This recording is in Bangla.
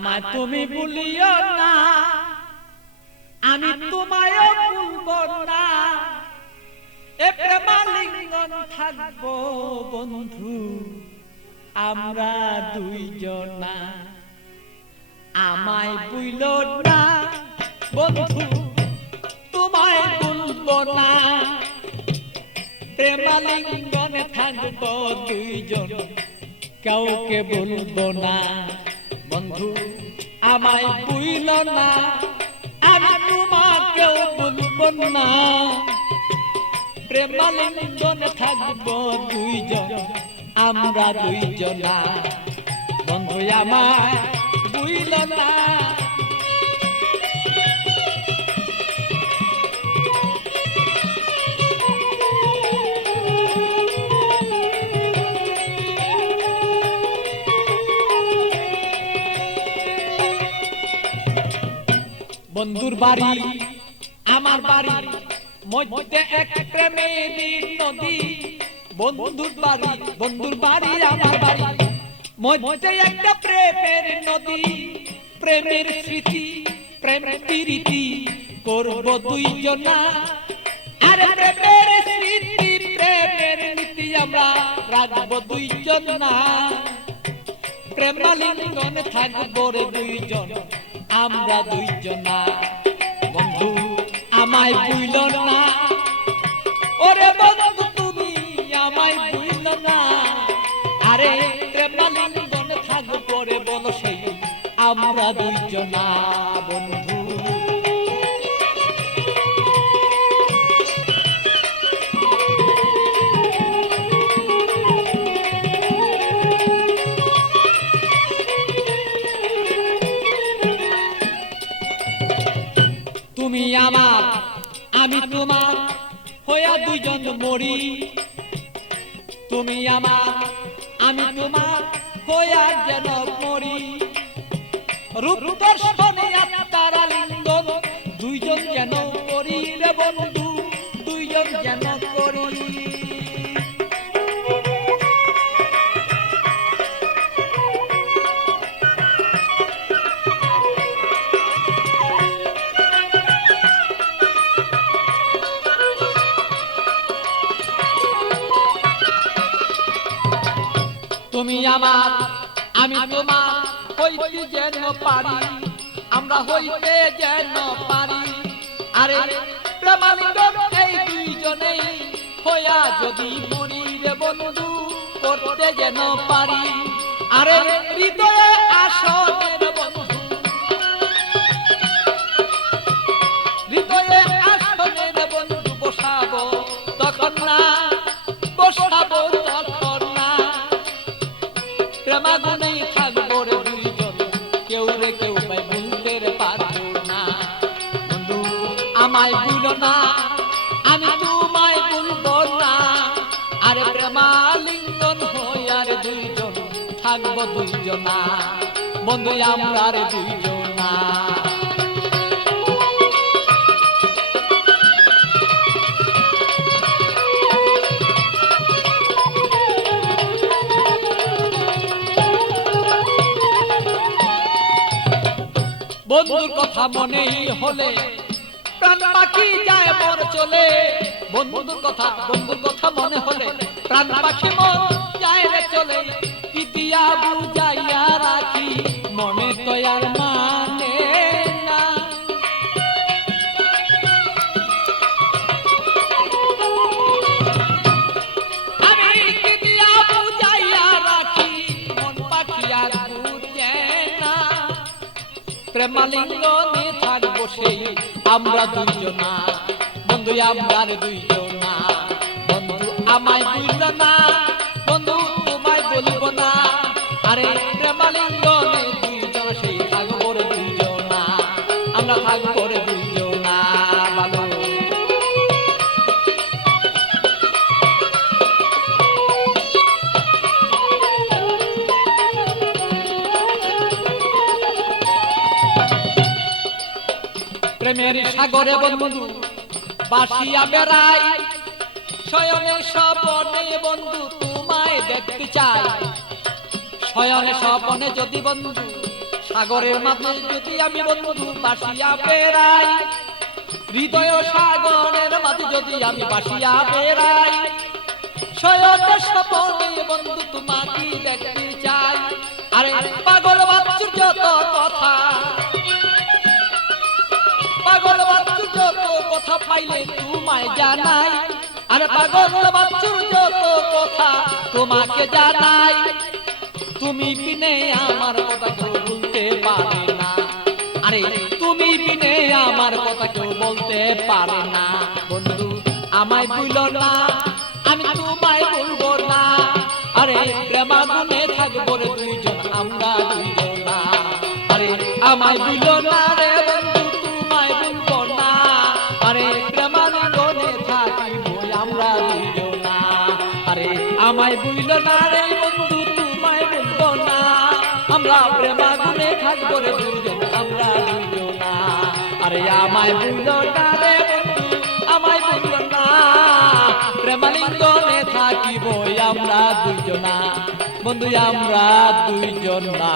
আমায় তুমি ভুলিও না, আমি তোমায় ভুলবো না। এ প্রেমালিঙ্গন থাকবো বন্ধু আমরা দুইজনা। আমায় ভুলো না বন্ধু, তোমায় ভুলবো না। প্রেমালিঙ্গনে থাকবো দুইজন, কাউকে বলবো না। বন্ধু আমায় ভুলো না, আমি তোমাকেও বলবো না। প্রেমালিঙ্গনে থাকবো দুইজন আমরা দুইজনা। বন্ধু আমায় ভুলো না। বন্ধুর বাড়ি আমার বাড়ি মধ্যে এক প্রেমের নদী। বন্ধুর বাড়ি আমার বাড়ি মধ্যে একটা প্রেমের নদী। প্রেমের স্মৃতি প্রেম প্রীতি করব দুইজনা। আরে প্রেমের স্মৃতি প্রেমের নীতি আমরা রাখবো দুইজনা। প্রেমালিঙ্গনে থাকবো রে দুইজন আমরা দুইজনা। বন্ধু আমায় ভুলো না, ওরে বন্ধু তুমি আমায় ভুলো না। আরে প্রেমালিঙ্গনে থাকবো রে বলো সেই আমরা দুইজনা। বন্ধু তুমি আমার আমি তোমার হইয়া দুইজন মরি। তুমি আমার আমি তোমার হইয়া যেন মরি। রূপ দর্শনে তারা লিঙ্গন দুইজন যেন করি রে বন্ধু, দুইজন যেন করি। তুমি আমার আমি তোমার হইতে যেন পারি, আমরা হইতে যেন পারি। আরে প্রেমালিঙ্গন এই দুইজনেই হইয়া যদি মরি রে বন্ধু করতে যেন পারি। আরে হৃদয়ে আসনের বন্ধু, হৃদয়ে আসনের বন্ধু বসাবো তখন না, বসাবো তখন না। প্রেমাগুনেই থাকবো রে দুইজন, কেউ রে কেউ পাই ভুলতে পারবো না। বন্ধু আমায় ভুলো না, আমি তোমায় ভুলবো না। আরে প্রেমালিঙ্গন হইয়া রে দুইজন থাকবো দুইজনা। বন্ধু আমরা রে দুইজনা। বন্ধুর কথা মনেই হলে প্রাণ পাখি যায় মর চলে। বন্ধুর কথা মনে হলে প্রাণ পাখি মন যায় রে চলে। কি দিয়া বুঝাইয়া রাখি মনে তো আর মানে না। আমি কি দিয়া বুঝাইয়া রাখি মন পাখি আর বুঝে না। প্রেমালিঙ্গনে থাকবো সেই আমরা দুইজনা। বন্ধু আমরা দুইজনা। বন্ধু আমায় ভুলো না, বন্ধু তোমায় বলবো না। আরে প্রেমালিঙ্গনে দুইজন সেই থাকবো রে দুইজনা, আমরা থাকবো রে দুইজনা। ভালো প্রেমের সাগরে বন্ধু বাসিয়া বেড়াই। শয়নে স্বপনে বন্ধু তোমায় দেখতে চাই। শয়নে স্বপনে যদি বন্ধু সাগরের মাঝে যদি আমি বন্ধু বাসিয়া বেড়াই, হৃদয় সাগরের মাঝে যদি আমি বাসিয়া বেড়াই, শয়নে স্বপনে বন্ধু তোমাকে দেখতে চাই। আরে পাগল বাচ্চুর যত কথা, পাগল বাচ্চুর যত কথা পাইলে তোমায় জানাই। আরে পাগল বাচ্চুর যত কথা তোমাকে জানাই। তুমি বিনে আমার কথা কেউ বলতে পারে না। আরে তুমি বিনে আমার কথা কেউ বলতে পারে না। বন্ধু আমায় ভুলো না, আমি তোমায় ভুলবো না। আরে প্রেমাগুনে থাকবো রে দুইজন আমরা দুইজন না। আরে আমায় ভুলো না রে বন্ধু তোমায় ভুলবো না। আরে প্রেমাগুনে থাকিবো আমরা দুইজন না। আরে আমায় ভুলো না রে বন্ধু তোমায় ভুলবো না। আমরা প্রেমাগুনে থাকবো রে দুইজন আমরা দুইজন না। আরে আমায় ভুলো না রে বন্ধু আমায় ভুলো না। প্রেমালিঙ্গনে থাকিব আমরা দুইজনা, বন্ধু আমরা দুইজন না।